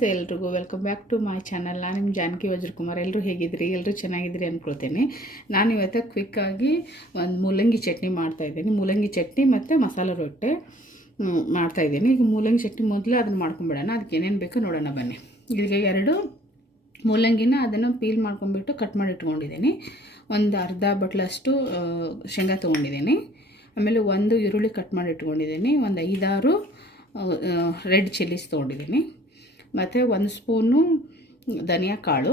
ನಮಸ್ತೆ ಎಲ್ರಿಗೂ, welcome back to my channel. ನಾನು ನಿಮ್ಮ ಜಾನಕಿ ವಜ್ರಕುಮಾರ್. ಎಲ್ಲರೂ ಹೇಗಿದ್ರಿ? ಎಲ್ಲರೂ ಚೆನ್ನಾಗಿದ್ರಿ ಅಂದ್ಕೊಳ್ತೇನೆ. ನಾನು ಇವತ್ತು ಕ್ವಿಕ್ಕಾಗಿ ಒಂದು ಮೂಲಂಗಿ ಚಟ್ನಿ ಮಾಡ್ತಾಯಿದ್ದೀನಿ. ಮೂಲಂಗಿ ಚಟ್ನಿ ಮತ್ತು ಮಸಾಲೆ ರೊಟ್ಟೆ ಮಾಡ್ತಾಯಿದ್ದೀನಿ. ಈಗ ಮೂಲಂಗಿ ಚಟ್ನಿ ಮೊದಲು ಅದನ್ನು ಮಾಡ್ಕೊಂಬಿಡೋಣ. ಅದಕ್ಕೆ ಏನೇನು ಬೇಕೋ ನೋಡೋಣ ಬನ್ನಿ. ಈಗ 2 ಮೂಲಂಗಿನ ಅದನ್ನು ಪೀಲ್ ಮಾಡ್ಕೊಂಡ್ಬಿಟ್ಟು ಕಟ್ ಮಾಡಿ ಇಟ್ಕೊಂಡಿದ್ದೀನಿ. ಒಂದು ಅರ್ಧ ಬಟ್ಲಷ್ಟು ಶೇಂಗಾ ತೊಗೊಂಡಿದ್ದೀನಿ. ಆಮೇಲೆ 1 ಈರುಳ್ಳಿ ಕಟ್ ಮಾಡಿ ಇಟ್ಕೊಂಡಿದ್ದೀನಿ. ಒಂದು 5-6 ರೆಡ್ ಚಿಲ್ಲೀಸ್ ತೊಗೊಂಡಿದ್ದೀನಿ. ಮತ್ತು 1 ಸ್ಪೂನು ಧನಿಯಾ ಕಾಳು,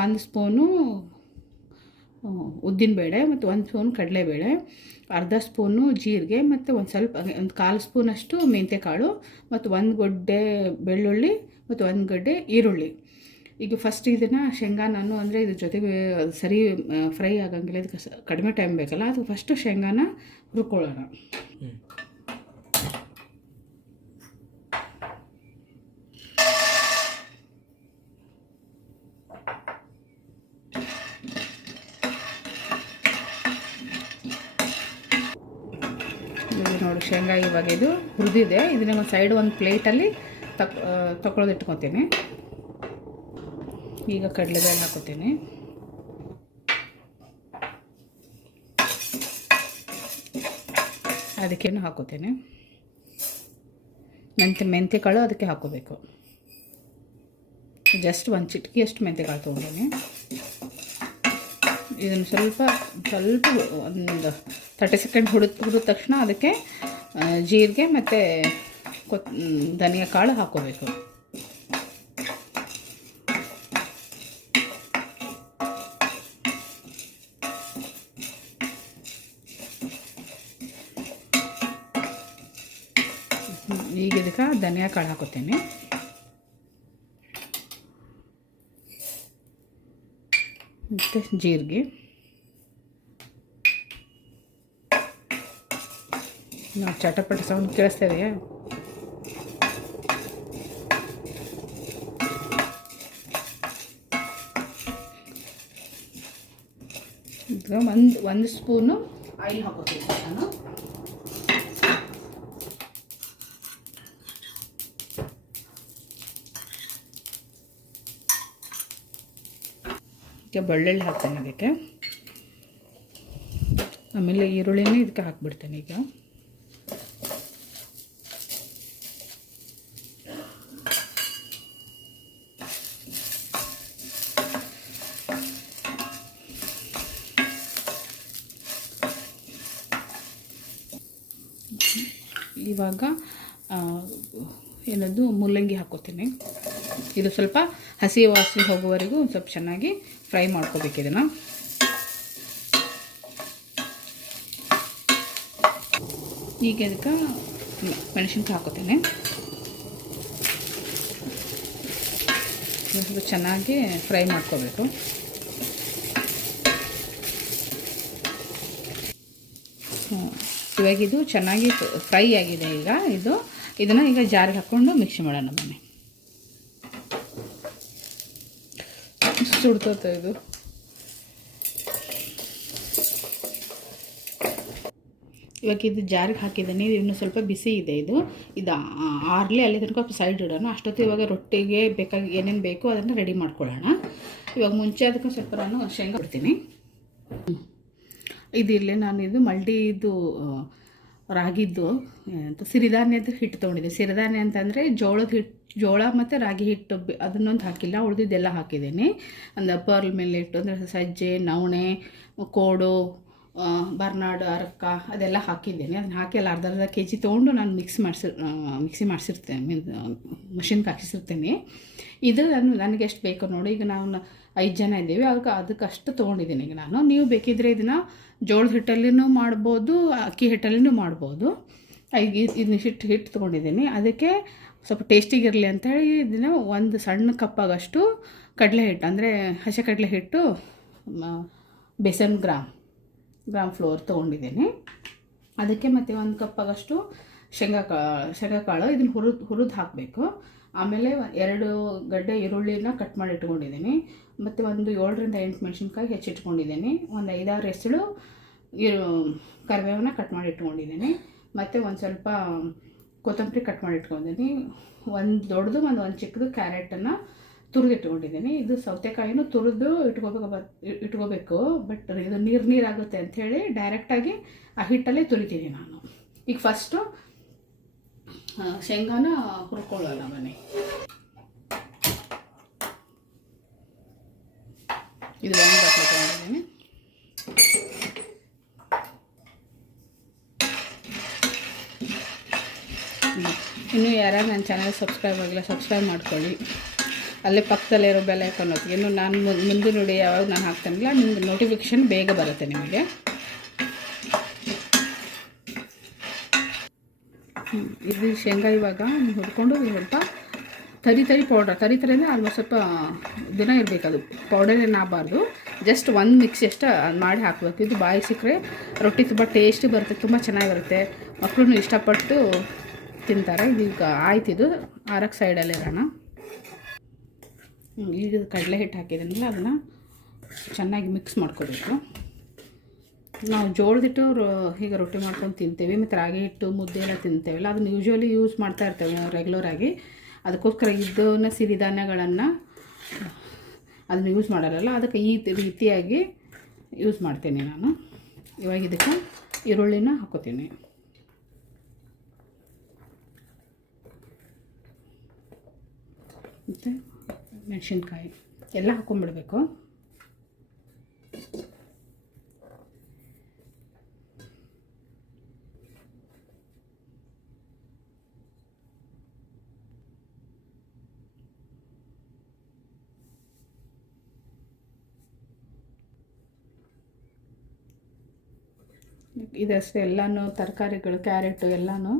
1 ಸ್ಪೂನು ಉದ್ದಿನಬೇಳೆ ಮತ್ತು 1 ಸ್ಪೂನ್ ಕಡಲೆಬೇಳೆ, ಅರ್ಧ ಸ್ಪೂನು ಜೀರಿಗೆ ಮತ್ತು ಒಂದು 1/4 ಸ್ಪೂನಷ್ಟು ಮೆಂತ್ಯಕಾಳು ಮತ್ತು 1 ಗಡ್ಡೆ ಬೆಳ್ಳುಳ್ಳಿ ಮತ್ತು 1 ಗಡ್ಡೆ ಈರುಳ್ಳಿ. ಈಗ ಫಸ್ಟ್ ಇದನ್ನು ಶೇಂಗಾ ನಾನು ಅಂದರೆ ಇದ್ರ ಜೊತೆಗೆ ಸರಿ ಫ್ರೈ ಆಗಂಗಿಲ್ಲ, ಇದಕ್ಕೆ ಕಡಿಮೆ ಟೈಮ್ ಬೇಕಲ್ಲ, ಅದು ಫಸ್ಟು ಶೇಂಗಾನ ಹುರ್ಕೊಳ್ಳೋಣ. ನೋಡಿ, ಶೇಂಗಾ ಇವಾಗ ಇದು ಹುರಿದಿದೆ. ಇದನ್ನ ಒಂದು ಸೈಡ್ ಒಂದು ಪ್ಲೇಟಲ್ಲಿ ತಗೊಳ್ಳೋದು ಇಟ್ಕೊತೀನಿ. ಈಗ ಕಡಲೆಬೇಳೆ ಹಾಕೋತೀನಿ. ಅದಕ್ಕೇನು ಹಾಕೋತೀನಿ. ಮೆಂತ್ಯಕಾಳು ಅದಕ್ಕೆ ಹಾಕೋಬೇಕು. ಜಸ್ಟ್ 1 ಚಿಟಿಕೆಯಷ್ಟು ಮೆಂತ್ಯಕಾಳು ತೊಗೊಂಡಿನಿ. ಇದನ್ನು ಸ್ವಲ್ಪ ಒಂದು 30 ಸೆಕೆಂಡ್ ಹುರಿದ ತಕ್ಷಣ ಅದಕ್ಕೆ ಜೀರಿಗೆ ಮತ್ತು ಧನಿಯಾ ಕಾಳು ಹಾಕೋಬೇಕು. ಈಗ ಇದಕ್ಕೆ ಧನಿಯಾ ಕಾಳು ಹಾಕೋತೀನಿ. ಮತ್ತು ಜೀರಿಗೆ. ನಾವು ಚಟಪಟ ಸೌಂಡ್ ಕೇಳಿಸ್ತೇವೆ. ಈಗ ಒಂದು ಸ್ಪೂನು ಆಯಿಲ್ ಹಾಕೋತೀನಿ ನಾನು. ಈಗ ಬೆಳ್ಳುಳ್ಳಿ ಹಾಕ್ತೇನೆ ಅದಕ್ಕೆ. ಆಮೇಲೆ ಈರುಳ್ಳಿನೇ ಇದಕ್ಕೆ ಹಾಕ್ಬಿಡ್ತೇನೆ. ಈಗ ಇವಾಗ ಏನದು ಮೂಲಂಗಿ ಹಾಕೋತೀನಿ. ಇದು ಸ್ವಲ್ಪ ಹಸಿ ವಾಸನೆ ಹೋಗುವವರೆಗೂ ಸ್ವಲ್ಪ ಚೆನ್ನಾಗಿ ಫ್ರೈ ಮಾಡ್ಕೋಬೇಕು ಇದನ್ನು. ಈಗ ಇದಕ್ಕೆ ಮೆಣಸಿನ್ಕಾಯಿ ಹಾಕೋತೀನಿ. ಸ್ವಲ್ಪ ಚೆನ್ನಾಗಿ ಫ್ರೈ ಮಾಡ್ಕೋಬೇಕು. ಇವಾಗ ಇದು ಚೆನ್ನಾಗಿ ಫ್ರೈ ಆಗಿದೆ. ಈಗ ಇದನ್ನು ಈಗ ಜಾರಿಗೆ ಹಾಕ್ಕೊಂಡು ಮಿಕ್ಸಿ ಮಾಡೋಣ ಬನ್ನಿ. ಸುಡ್ತೋತ ಇದು. ಇವಾಗ ಇದು ಜಾರಿಗೆ ಹಾಕಿದ್ದೀನಿ. ಇನ್ನೂ ಸ್ವಲ್ಪ ಬಿಸಿ ಇದೆ. ಇದು ಆರ್ಲಿ ಅಲ್ಲಿ ತನಕ ಸೈಡ್ ಇಡೋಣ. ಅಷ್ಟೊತ್ತು ಇವಾಗ ರೊಟ್ಟಿಗೆ ಬೇಕಾಗಿ ಏನೇನು ಬೇಕೋ ಅದನ್ನು ರೆಡಿ ಮಾಡ್ಕೊಳ್ಳೋಣ. ಇವಾಗ ಮುಂಚೆ ಅದಕ್ಕೆ ಸ್ವಲ್ಪ ನಾನು ಶೇಂಗಾ ಬಿಡ್ತೀನಿ. ಇದಿರಲಿ, ನಾನು ಇದು ಮಲ್ಡಿದು ರಾಗಿದ್ದು ಅಂತ ಸಿರಿಧಾನ್ಯದ ಹಿಟ್ಟು ತೊಗೊಂಡಿದ್ದೆ. ಸಿರಿಧಾನ್ಯ ಅಂತಂದರೆ ಜೋಳ ಮತ್ತು ರಾಗಿ ಹಿಟ್ಟು ಅದನ್ನೊಂದು ಹಾಕಿಲ್ಲ, ಉಳಿದಿದ್ದೆಲ್ಲ ಹಾಕಿದ್ದೀನಿ. ಒಂದು ಪರ್ಲ್ ಮಿಲ್ಲೆಟ್ ಅಂದರೆ ಸಜ್ಜೆ, ನವಣೆ, ಕೋಡು, ಬರ್ನಾಡು, ಅರಕ್ಕ ಅದೆಲ್ಲ ಹಾಕಿದ್ದೇನೆ. ಅದನ್ನು ಹಾಕಿ ಎಲ್ಲ ಅರ್ಧ kg ತೊಗೊಂಡು ನಾನು ಮಿಕ್ಸಿ ಮಾಡಿಸಿರ್ತೇನೆ, ಮಷಿನ್ಗೆ ಹಾಕಿಸಿರ್ತೇನೆ. ಇದು ನನಗೆ ಎಷ್ಟು ಬೇಕೋ ನೋಡಿ. ಈಗ ನಾವು 5 ಜನ ಇದ್ದೀವಿ, ಅದಕ್ಕೆ ಅಷ್ಟು ತೊಗೊಂಡಿದ್ದೀನಿ. ಈಗ ನೀವು ಬೇಕಿದ್ದರೆ ಇದನ್ನು ಜೋಳದ ಹಿಟ್ಟಲ್ಲಿನೂ ಮಾಡ್ಬೋದು, ಅಕ್ಕಿ ಹಿಟ್ಟಲ್ಲಿನೂ ಮಾಡ್ಬೋದು. ಇದನ್ನ ಹಿಟ್ಟು ತೊಗೊಂಡಿದ್ದೀನಿ. ಅದಕ್ಕೆ ಸ್ವಲ್ಪ ಟೇಸ್ಟಿಗಿರಲಿ ಅಂಥೇಳಿ ಇದನ್ನು 1 ಸಣ್ಣ ಕಪ್ಪಾಗಷ್ಟು ಕಡಲೆ ಹಿಟ್ಟು ಅಂದರೆ ಹಸಿ ಕಡಲೆ ಹಿಟ್ಟು, ಬೇಸನ್ ಗ್ರಾಮ್ ಫ್ಲೋರ್ ತೊಗೊಂಡಿದ್ದೀನಿ. ಅದಕ್ಕೆ ಮತ್ತು 1 ಕಪ್ಪಾಗಷ್ಟು ಶೇಂಗಾ ಕಾಳು ಇದನ್ನು ಹುರಿದು ಹಾಕಬೇಕು. ಆಮೇಲೆ 2 ಗಡ್ಡೆ ಈರುಳ್ಳಿನ ಕಟ್ ಮಾಡಿ ಇಟ್ಕೊಂಡಿದ್ದೀನಿ. ಮತ್ತು ಒಂದು 7ರಿಂದ 8 ಮೆಣಸಿನ್ಕಾಯಿ ಹೆಚ್ಚಿಟ್ಕೊಂಡಿದ್ದೀನಿ. ಒಂದು 5-6 ಹೆಸರು ಕರಿಬೇವನ್ನ ಕಟ್ ಮಾಡಿ ಇಟ್ಕೊಂಡಿದ್ದೀನಿ. ಮತ್ತು ಒಂದು ಸ್ವಲ್ಪ ಕೊತ್ತಂಬರಿ ಕಟ್ ಮಾಡಿ ಇಟ್ಕೊಂಡಿದ್ದೀನಿ, ಒಂದು ದೊಡ್ಡದು ಒಂದು ಚಿಕ್ಕದು ಕ್ಯಾರೆಟನ್ನು ತುರಿದಿಟ್ಕೊಂಡಿದ್ದೀನಿ. ಇದು ಸೌತೆಕಾಯಿನೂ ತುರಿದು ಇಟ್ಕೋಬೇಕು, ಬಟ್ ಇದು ನೀರಾಗುತ್ತೆ ಅಂಥೇಳಿ ಡೈರೆಕ್ಟಾಗಿ ಆ ಹಿಟ್ಟಲ್ಲೇ ತುರಿತೀನಿ ನಾನು. ಈಗ ಫಸ್ಟು ಶೇಂಗಾನ ಹುರ್ಕೊಳ್ಳೋಣ ಬನ್ನಿ. ಇದು ಒಂದು ಬಟ್ಟೆ ತೊಗೊಂಡಿದ್ದೀನಿ. ಇನ್ನೂ ಯಾರು ನನ್ನ ಚಾನಲ್ ಸಬ್ಸ್ಕ್ರೈಬ್ ಆಗಿಲ್ಲ ಸಬ್ಸ್ಕ್ರೈಬ್ ಮಾಡ್ಕೊಳ್ಳಿ. ಅಲ್ಲೇ ಪಕ್ಕದಲ್ಲಿರೋ ಬೆಲ್ ಐಕಾನ್ ಒತ್ತಿ. ಇನ್ನು ನಾನು ಮುಂದೆ ನೋಡಿ ಯಾವಾಗ ನಾನು ಹಾಕ್ತಾನಿಲ್ಲ ನಿಮ್ಗೆ ನೋಟಿಫಿಕೇಷನ್ ಬೇಗ ಬರುತ್ತೆ ನಿಮಗೆ. ಇದು ಶೇಂಗಾ ಇವಾಗ ಹುರ್ಕೊಂಡು ಸ್ವಲ್ಪ ತರಿ ಪೌಡರ್ ತರಿ ಅಂದರೆ ಆಲ್ಮೋಸ್ಟ್ ಸ್ವಲ್ಪ ದಿನ ಇರಬೇಕು, ಅದು ಪೌಡರ್ ಏನಾಗಬಾರ್ದು, ಜಸ್ಟ್ ಒಂದು ಮಿಕ್ಸಿ ಅಷ್ಟು ಮಾಡಿ ಹಾಕಬೇಕು. ಇದು ಬಾಯಿಗೆ ಸಿಕ್ಕರೆ ರೊಟ್ಟಿ ತುಂಬ ಟೇಸ್ಟಿ ಬರುತ್ತೆ, ತುಂಬ ಚೆನ್ನಾಗಿರುತ್ತೆ, ಮಕ್ಕಳು ಇಷ್ಟಪಟ್ಟು ತಿಂತಾರೆ. ಇದೀಗ ಆಯ್ತು, ಇದು ಆರಕ್ಕೆ ಸೈಡಲ್ಲಿ ಇರೋಣ. ಈಗ ಕಡಲೆ ಹಿಟ್ಟು ಹಾಕಿದ್ದೀನಲ್ಲ ಅದನ್ನು ಚೆನ್ನಾಗಿ ಮಿಕ್ಸ್ ಮಾಡ್ಕೋಬೇಕು. ನಾವು ಜೋಳದಿಟ್ಟು ಹೀಗೆ ರೊಟ್ಟಿ ಮಾಡ್ಕೊಂಡು ತಿಂತೇವೆ, ಮತ್ತು ರಾಗಿ ಹಿಟ್ಟು ಮುದ್ದೆ ಎಲ್ಲ ತಿಂತೇವಲ್ಲ, ಅದನ್ನು ಯೂಶ್ವಲಿ ಯೂಸ್ ಮಾಡ್ತಾ ಇರ್ತೇವೆ ರೆಗ್ಯುಲರಾಗಿ. ಅದಕ್ಕೋಸ್ಕರ ಇದನ್ನ ಸಿರಿಧಾನ್ಯಗಳನ್ನು ಅದನ್ನು ಯೂಸ್ ಮಾಡಲ್ಲ, ಅದಕ್ಕೆ ಈ ರೀತಿಯಾಗಿ ಯೂಸ್ ಮಾಡ್ತೀನಿ ನಾನು. ಇವಾಗ ಇದಕ್ಕೆ ಈರುಳ್ಳಿನ ಹಾಕೋತೀನಿ. ಮತ್ತು ಮೆಣಸಿನ್ಕಾಯಿ ಎಲ್ಲ ಹಾಕ್ಕೊಂಡ್ಬಿಡ್ಬೇಕು. ಇದಷ್ಟೇ ಎಲ್ಲನೂ ತರಕಾರಿಗಳು ಕ್ಯಾರೆಟು ಎಲ್ಲನೂ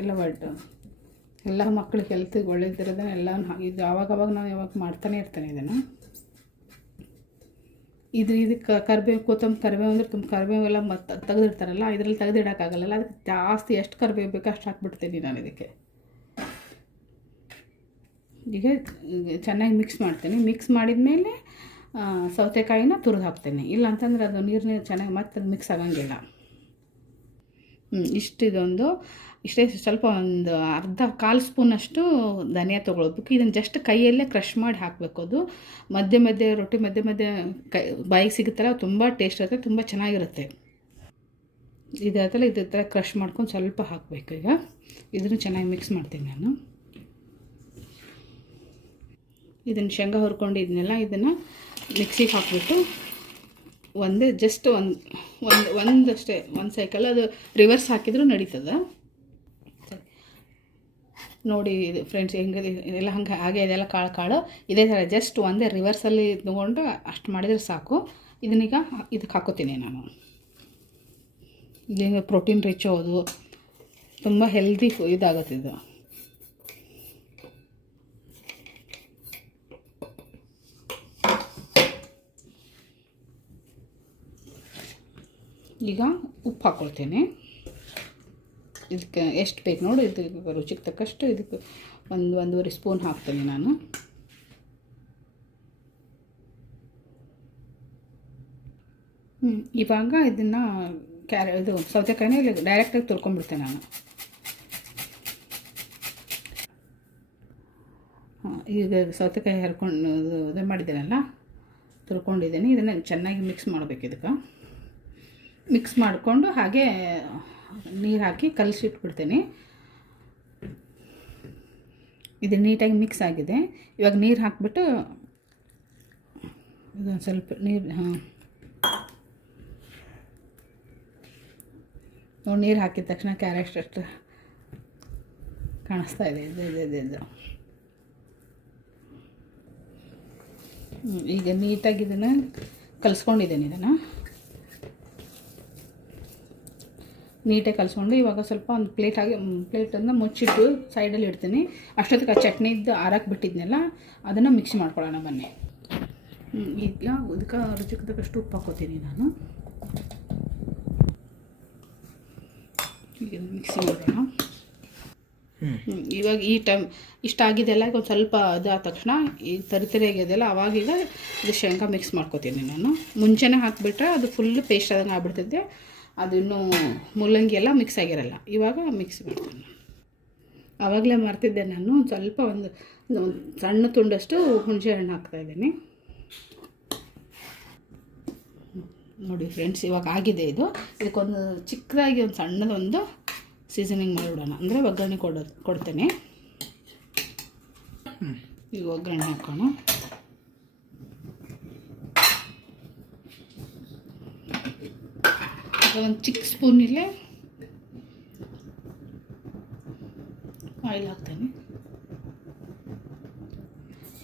ಎಲ್ಲ ಒಟ್ಟು ಎಲ್ಲ ಮಕ್ಳಿಗೆ ಹೆಲ್ತಿಗೆ ಒಳ್ಳೇದಿರೋದನ್ನ ಎಲ್ಲನೂ ಇದು ಆವಾಗವಾಗ ನಾನು ಯಾವಾಗ ಮಾಡ್ತಾನೆ ಇರ್ತೇನೆ ಇದನ್ನು. ಇದಕ್ಕೆ ಕರಿಬೇವು ಕರಿಬೇವು ಅಂದರೆ ತುಂಬ ಕರಿಬೇವೆಲ್ಲ ಮತ್ತು ತೆಗೆದಿರ್ತಾರಲ್ಲ, ಇದರಲ್ಲಿ ತೆಗೆದಿಡೋಕ್ಕಾಗಲ್ಲ, ಅದಕ್ಕೆ ಜಾಸ್ತಿ ಎಷ್ಟು ಕರಿಬೇವು ಬೇಕೋ ಅಷ್ಟು ಹಾಕ್ಬಿಡ್ತೀನಿ ನಾನು ಇದಕ್ಕೆ. ಈಗ ಚೆನ್ನಾಗಿ ಮಿಕ್ಸ್ ಮಾಡ್ತೀನಿ. ಮಿಕ್ಸ್ ಮಾಡಿದ ಮೇಲೆ ಸೌತೆಕಾಯಿನ ತುರಿದು ಹಾಕ್ತೇನೆ, ಇಲ್ಲ ಅಂತಂದರೆ ಅದು ನೀರು ಚೆನ್ನಾಗಿ ಮತ್ತೆ ಅದು ಮಿಕ್ಸ್ ಆಗೋಂಗಿಲ್ಲ. ಇಷ್ಟೇ ಸ್ವಲ್ಪ ಒಂದು ಕಾಲು ಸ್ಪೂನಷ್ಟು ಧನಿಯಾ ತೊಗೊಳ್ಬೇಕು. ಇದನ್ನು ಜಸ್ಟ್ ಕೈಯಲ್ಲೇ ಕ್ರಷ್ ಮಾಡಿ ಹಾಕಬೇಕು. ಅದು ಮಧ್ಯೆ ರೊಟ್ಟಿ ಮಧ್ಯೆ ಬಾಯಿಗೆ ಸಿಗುತ್ತಲ್ಲ, ತುಂಬ ಟೇಸ್ಟ್ ಇರುತ್ತೆ, ತುಂಬ ಚೆನ್ನಾಗಿರುತ್ತೆ. ಇದಾದಲ್ಲ ಇದ್ರ ಥರ ಕ್ರಷ್ ಮಾಡ್ಕೊಂಡು ಸ್ವಲ್ಪ ಹಾಕಬೇಕು. ಈಗ ಇದನ್ನು ಚೆನ್ನಾಗಿ ಮಿಕ್ಸ್ ಮಾಡ್ತೀನಿ ನಾನು. ಇದನ್ನು ಶೇಂಗಾ ಹುರ್ಕೊಂಡಿದ್ನೆಲ್ಲ ಇದನ್ನು ಮಿಕ್ಸಿಗೆ ಹಾಕ್ಬಿಟ್ಟು ಜಸ್ಟ್ ಒಂದಷ್ಟೇ ಒಂದು ಸೈಕಲ್ ಅದು ರಿವರ್ಸ್ ಹಾಕಿದರೂ ನಡೀತದೆ. ನೋಡಿ ಇದು ಫ್ರೆಂಡ್ಸ್ ಹೆಂಗೆ ಎಲ್ಲ ಹಾಗೆ ಇದೆಲ್ಲ ಕಾಳು ಇದೇ ಥರ ಜಸ್ಟ್ ಒಂದೇ ರಿವರ್ಸಲ್ಲಿ ತೊಗೊಂಡು ಅಷ್ಟು ಮಾಡಿದರೆ ಸಾಕು. ಇದನ್ನೀಗ ಇದಕ್ಕೆ ಹಾಕೋತೀನಿ ನಾನು. ಇದೀಗ ಪ್ರೋಟೀನ್ ರಿಚ್ ಹೌದು, ತುಂಬ ಹೆಲ್ದಿ ಇದಾಗುತ್ತೆ ಇದು. ಈಗ ಉಪ್ಪು ಹಾಕ್ಕೊಳ್ತೇನೆ. ಇದಕ್ಕೆ ಎಷ್ಟು ಬೇಕು ನೋಡಿ, ಇದಕ್ಕೆ ರುಚಿಗೆ ತಕ್ಕಷ್ಟು ಇದಕ್ಕೆ 1-1.5 ಸ್ಪೂನ್ ಹಾಕ್ತೇನೆ ನಾನು. ಇವಾಗ ಇದನ್ನು ಇದು ಸೌತೆಕಾಯಿನ ಡೈರೆಕ್ಟಾಗಿ ತುರ್ಕೊಂಡ್ಬಿಡ್ತೇನೆ ನಾನು. ಈಗ ಸೌತೆಕಾಯಿ ಹರ್ಕೊಂಡು ಇದು ಮಾಡಿದ್ದೇನಲ್ಲ, ತುರ್ಕೊಂಡಿದ್ದೀನಿ. ಇದನ್ನು ಚೆನ್ನಾಗಿ ಮಿಕ್ಸ್ ಮಾಡಬೇಕು. ಇದಕ್ಕೆ ಮಿಕ್ಸ್ ಮಾಡಿಕೊಂಡು ಹಾಗೆ ನೀರು ಹಾಕಿ ಕಲಸಿಟ್ಬಿಡ್ತೀನಿ. ಇದು ನೀಟಾಗಿ ಮಿಕ್ಸ್ ಆಗಿದೆ. ಇವಾಗ ನೀರು ಹಾಕಿಬಿಟ್ಟು ಇದೊಂದು ಸ್ವಲ್ಪ ನೀರು ನೋಡಿ, ನೀರು ಹಾಕಿದ ತಕ್ಷಣ ಕ್ಯಾರೆಟ್ ಅಷ್ಟು ಕಾಣಿಸ್ತಾ ಇದೆ. ಇದು ಈಗ ನೀಟಾಗಿ ಇದನ್ನು ಕಲಿಸ್ಕೊಂಡಿದ್ದೇನೆ. ಇದನ್ನು ನೀಟಾಗಿ ಕಲಿಸ್ಕೊಂಡು ಇವಾಗ ಸ್ವಲ್ಪ ಒಂದು ಪ್ಲೇಟನ್ನು ಮುಚ್ಚಿಟ್ಟು ಸೈಡಲ್ಲಿ ಇಡ್ತೀನಿ. ಅಷ್ಟೊತ್ತಿಗೆ ಆ ಚಟ್ನಿದ್ದು ಆರಕ್ಕೆ ಬಿಟ್ಟಿದ್ನೆಲ್ಲ ಅದನ್ನು ಮಿಕ್ಸ್ ಮಾಡ್ಕೊಳ್ಳೋಣ ಬನ್ನಿ. ಈಗ ಅದಕ್ಕೆ ರುಚಿಗೆ ತಕ್ಕಷ್ಟು ಉಪ್ಪು ಹಾಕೋತೀನಿ ನಾನು. ಈಗ ಮಿಕ್ಸಿ ಮಾಡೋಣ. ಇವಾಗ ಈ ಟೈಮ್ ಇಷ್ಟ ಆಗಿದೆಲ್ಲ ಒಂದು ಸ್ವಲ್ಪ ಅದಾದ ತಕ್ಷಣ ಈಗ ತರಿ ಆಗಿದೆಯಲ್ಲ, ಅವಾಗೀಗ ಇದು ಶೇಂಗಾ ಮಿಕ್ಸ್ ಮಾಡ್ಕೋತೀನಿ ನಾನು. ಮುಂಚೆನೇ ಹಾಕಿಬಿಟ್ರೆ ಅದು ಫುಲ್ಲು ಪೇಸ್ಟ್ ಆದಂಗೆ ಆಗ್ಬಿಡ್ತೈತೆ, ಅದು ಇನ್ನೂ ಮೂಲಂಗಿ ಎಲ್ಲ ಮಿಕ್ಸ್ ಆಗಿರಲ್ಲ. ಇವಾಗ ಮಿಕ್ಸ್ ಮಾಡ್ತೀನಿ. ಆವಾಗಲೇ ಮರ್ತಿದ್ದೆ ನಾನು, ಸ್ವಲ್ಪ ಒಂದು ಸಣ್ಣ ತುಂಡಷ್ಟು ಹುಣಸೆ ಹಣ್ಣು ಹಾಕ್ತಾಯಿದ್ದೀನಿ. ನೋಡಿ ಫ್ರೆಂಡ್ಸ್, ಇವಾಗ ಆಗಿದೆ ಇದು. ಇದಕ್ಕೊಂದು ಚಿಕ್ಕದಾಗಿ ಒಂದು ಸಣ್ಣದೊಂದು ಸೀಸನಿಂಗ್ ಮಾಡಿಬಿಡೋಣ, ಅಂದರೆ ಒಗ್ಗರಣೆ ಕೊಡ್ತೇನೆ. ಈಗ ಒಗ್ಗರಣೆ ಹಾಕೋಣ. ಒಂದು ಚಿಕ್ಕ ಸ್ಪೂನಿಲ್ಲೇ ಆಯಿಲ್ ಹಾಕ್ತೇನೆ.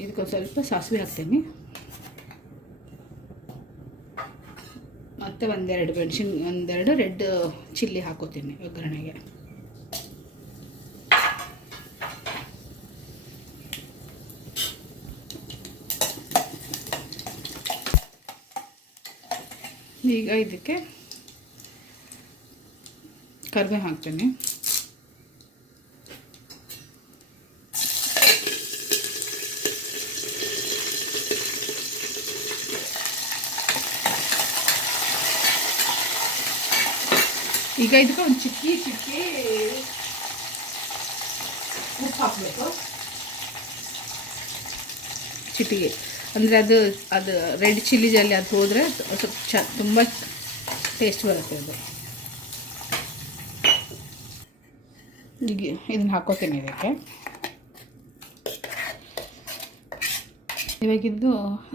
ಇದಕ್ಕೊಂದು ಸ್ವಲ್ಪ ಸಾಸಿವೆ ಹಾಕ್ತೇನೆ. ಮತ್ತು ಒಂದೆರಡು ರೆಡ್ ಚಿಲ್ಲಿ ಹಾಕೋತೀನಿ ಒಗ್ಗರಣೆಗೆ. ಈಗ ಇದಕ್ಕೆ ಕರಿಬೇವು ಹಾಕ್ತೇನೆ. ಈಗ ಇದಕ್ಕೆ ಒಂದು ಚಿಕ್ಕಿ ಉಪ್ಪು ಹಾಕಬೇಕು. ಚಿಟಿಗೆ ಅಂದರೆ ಅದು ರೆಡ್ ಚಿಲ್ಲಿ ಜಲ್ಲಿ ಅದು ಹೋದರೆ ಸ್ವಲ್ಪ ತುಂಬ ಟೇಸ್ಟ್ ಬರುತ್ತೆ ಅದು. ಈಗ ಇದನ್ನು ಹಾಕೋತೀನಿ ಇದಕ್ಕೆ. ಇವಾಗಿದ್ದು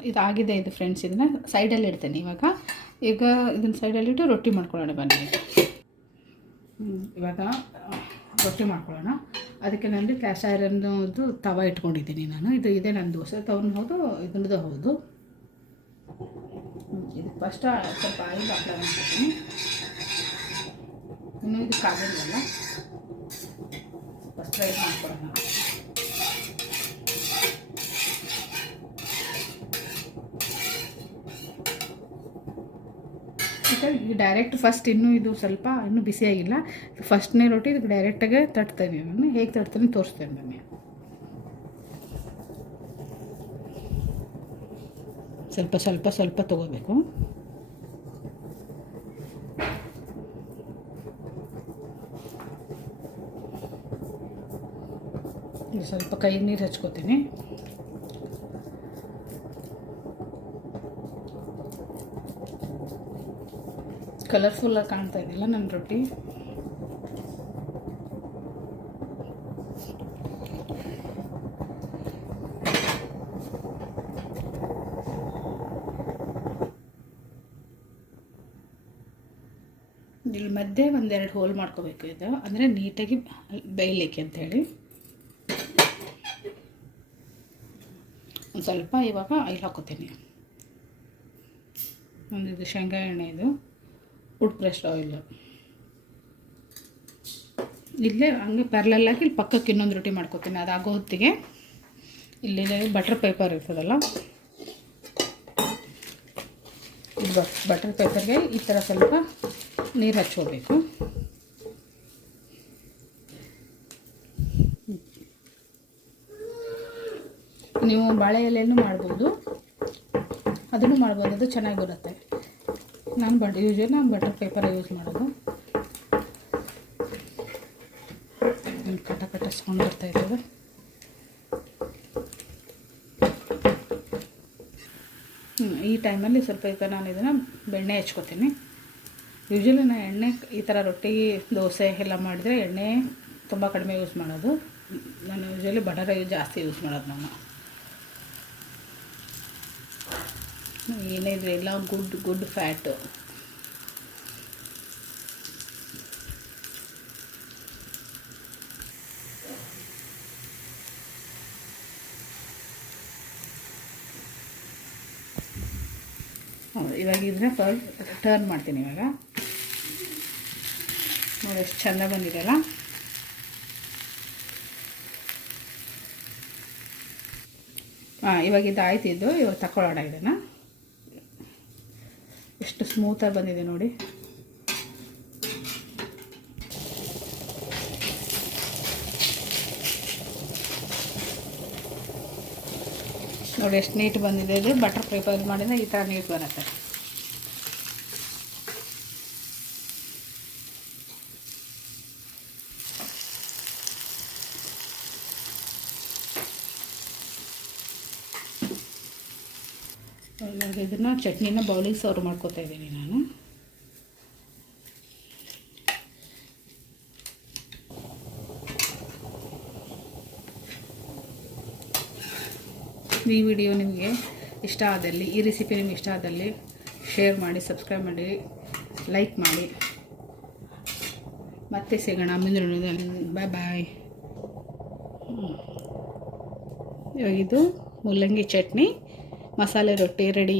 ಇದಾಗಿದೆ ಇದು ಫ್ರೆಂಡ್ಸ್. ಇದನ್ನು ಸೈಡಲ್ಲಿ ಇಡ್ತೇನೆ ಈಗ ಇದನ್ನು ಸೈಡಲ್ಲಿಟ್ಟು ರೊಟ್ಟಿ ಮಾಡ್ಕೊಳ್ಳೋಣ ಬನ್ನಿ. ಇವಾಗ ರೊಟ್ಟಿ ಮಾಡ್ಕೊಳ್ಳೋಣ. ಅದಕ್ಕೆ ನಾನು ಕ್ಯಾಸ್ಟ್ ಐರನ್ದು ತವ ಇಟ್ಕೊಂಡಿದ್ದೀನಿ ನಾನು. ಇದೆ ನನ್ನ ದೋಸೆ ತವನು ಹೌದು, ಇದನ್ನದು ಹೌದು. ಇದಕ್ಕೆ ಫಸ್ಟ್ ಸ್ವಲ್ಪ ಆಯಿಲ್ ಅಪ್ಲೈ ಮಾಡ್ತೀನಿ. ಇನ್ನೂ ಇದು ಕಾಗಿಲ್ಲ, ಫಸ್ಟ್ ಫ್ರೈ ಮಾಡ್ಕೊಳ್ಳೋಣ. ಈಗ ಡೈರೆಕ್ಟ್ ಫಸ್ಟ್ ಇದು ಸ್ವಲ್ಪ ಇನ್ನೂ ಬಿಸಿಯಾಗಿಲ್ಲ. ಫಸ್ಟ್ನೇ ರೊಟ್ಟಿ ಇದಕ್ಕೆ ಡೈರೆಕ್ಟಾಗೆ ತಟ್ತೇನೆ ನಾನು. ಹೇಗೆ ತಟ್ತೇನೆ ತೋರಿಸ್ತೇನೆ ಬನ್ನಿ. ಸ್ವಲ್ಪ ತೊಗೋಬೇಕು. ಸ್ವಲ್ಪ ಕೈ ನೀರು ಹಚ್ಕೋತೀನಿ. ಕಲರ್ಫುಲ್ಲಾಗಿ ಕಾಣ್ತಾ ಇದೆಯಲ್ಲ ನನ್ನ ರೊಟ್ಟಿ. ಇಲ್ಲಿ ಮಧ್ಯೆ ಒಂದೆರಡು ಹೋಲ್ ಮಾಡ್ಕೋಬೇಕು ಇದು, ಅಂದರೆ ನೀಟಾಗಿ ಬೇಯಲಿಕ್ಕೆ ಅಂಥೇಳಿ. ಒಂದು ಸ್ವಲ್ಪ ಇವಾಗ ಆಯಿಲ್ ಹಾಕೋತೀನಿ. ಇದು ಶೇಂಗಾ ಎಣ್ಣೆ, ಇದು ಫುಡ್ ಪ್ರೆಸ್ಡ್ ಆಯಿಲು. ಇಲ್ಲೇ ಹಂಗೆ ಪ್ಯಾರಲಲ್ಲಾಗಿ ಇಲ್ಲಿ ಪಕ್ಕಕ್ಕೆ ಇನ್ನೊಂದು ರೊಟ್ಟಿ ಮಾಡ್ಕೋತೀನಿ. ಅದಾಗೋ ಹೊತ್ತಿಗೆ ಇಲ್ಲಿ ಬಟರ್ ಪೇಪರ್ ಇರ್ತದಲ್ಲ, ಬಟರ್ ಪೇಪರ್ಗೆ ಈ ಥರ ಸ್ವಲ್ಪ ನೀರು ಹಚ್ಕೋಬೇಕು. ನೀವು ಬಾಳೆ ಎಲೆಯನ್ನು ಮಾಡ್ಬೋದು, ಅದನ್ನು ಮಾಡ್ಬೋದು, ಅದು ಚೆನ್ನಾಗಿ ಬರುತ್ತೆ. ನಾನು ಬಟರ್ ಪೇಪರ್ ಯೂಸ್ ಮಾಡೋದು. ಕಟ ಸೌಂಡ್ ಬರ್ತಾ ಇರ್ತದೆ. ಈ ಟೈಮಲ್ಲಿ ಸ್ವಲ್ಪ ಈಗ ನಾನು ಇದನ್ನು ಬೆಣ್ಣೆ ಹಚ್ಕೋತೀನಿ. ಯೂಶ್ವಲಿ ನಾನು ಎಣ್ಣೆ ಈ ಥರ ರೊಟ್ಟಿ ದೋಸೆ ಎಲ್ಲ ಮಾಡಿದರೆ ಎಣ್ಣೆ ತುಂಬ ಕಡಿಮೆ ಯೂಸ್ ಮಾಡೋದು. ನಾನು ಯೂಶ್ವಲಿ ಬಟರ್ ಜಾಸ್ತಿ ಯೂಸ್ ಮಾಡೋದು. ಏನೇ ಇದ್ರೆ ಎಲ್ಲ ಗುಡ್ ಫ್ಯಾಟು. ಇವಾಗ ಇದನ್ನ ಟರ್ನ್ ಮಾಡ್ತೀನಿ. ಇವಾಗ ನೋಡಿ ಎಷ್ಟು ಚೆಂದ ಬಂದಿದೆ ಅಲ್ಲ. ಇವಾಗ ಇದು ಆಯ್ತು. ಇವಾಗ ತಗೊಳ್ಳೋಣ ಇದನ್ನು. ಎಷ್ಟು ಸ್ಮೂತಾಗಿ ಬಂದಿದೆ ನೋಡಿ. ನೋಡಿ ಎಷ್ಟು ನೀಟ್ ಬಂದಿದೆ. ಇದು ಬಟರ್ ಪೇಪರ್ ಮಾಡಿದ್ರೆ ಈ ಥರ ನೀಟ್ ಬರುತ್ತೆ. ಇವಾಗ ಇದನ್ನು ಚಟ್ನಿನ ಬೌಲಿಗೆ ಸರ್ವ್ ಮಾಡ್ಕೊತಾ ಇದ್ದೀನಿ ನಾನು. ಈ ವಿಡಿಯೋ ನಿಮಗೆ ಇಷ್ಟ ಆದಲ್ಲಿ, ಈ ರೆಸಿಪಿ ನಿಮಗೆ ಇಷ್ಟ ಆದಲ್ಲಿ ಶೇರ್ ಮಾಡಿ, ಸಬ್ಸ್ಕ್ರೈಬ್ ಮಾಡಿ, ಲೈಕ್ ಮಾಡಿ. ಮತ್ತೆ ಸಿಗೋಣ ಮುಂದಿನ. ಬಾಯ್ ಬಾಯ್. ಇದು ಮೂಲಂಗಿ ಚಟ್ನಿ, ಮಸಾಲೆ ರೊಟ್ಟಿ ರೆಡಿ.